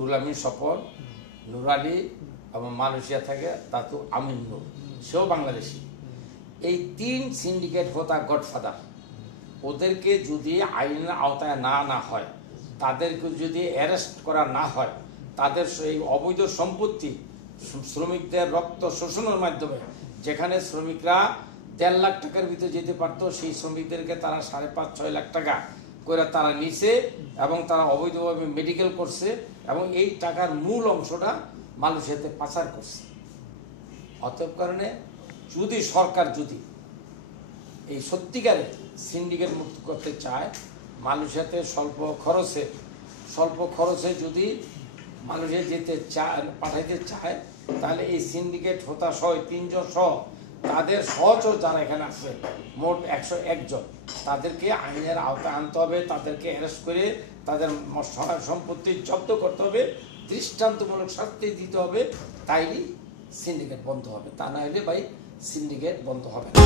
রুহুল আমিন স্বপন, নূর আলী এবং মালয়েশিয়া থেকে দাতু আমিন নূর, সেও বাংলাদেশি। এই 3 সিন্ডিকেট হোতা গডফাদার, ওদেরকে যদি আইনের আওতায় না আনা হয়, তাদেরকে যদি অ্যারেস্ট করা না হয়, তাদের সেই অবৈধ সম্পত্তি শ্রমিকদের রক্ত শোষণের মাধ্যমে, যেখানে শ্রমিকরা 1.5 লাখ টাকার ভিতরে যেতে পারতো, সেই শ্রমিকদেরকে তারা 5.5-6 লাখ টাকা করে তারা নিছে এবং তারা অবৈধভাবে মেডিকেল করছে এবং এই টাকার মূল অংশটা মালয়েশিয়াতে পাচার করছে। অতএব কারণে যদি সরকার যদি এই সত্যিকারে সিন্ডিকেট মুক্ত করতে চায়, মালয়েশিয়াতে স্বল্প খরচে যদি মালয়েশিয়া যেতে চায়, পাঠাইতে চায়, তাহলে এই সিন্ডিকেট হোতা সহ 3 জন সহ তাদের সহচর যারা এখানে আছে মোট 101 জন, তাদেরকে আইনের আওতায় আনতে হবে, তাদেরকে অ্যারেস্ট করে তাদের সম্পত্তি জব্দ করতে হবে, দৃষ্টান্তমূলক শাস্তি দিতে হবে, তাইলেই সিন্ডিকেট বন্ধ হবে। তা না হলে ভাই সিন্ডিকেট বন্ধ হবে না।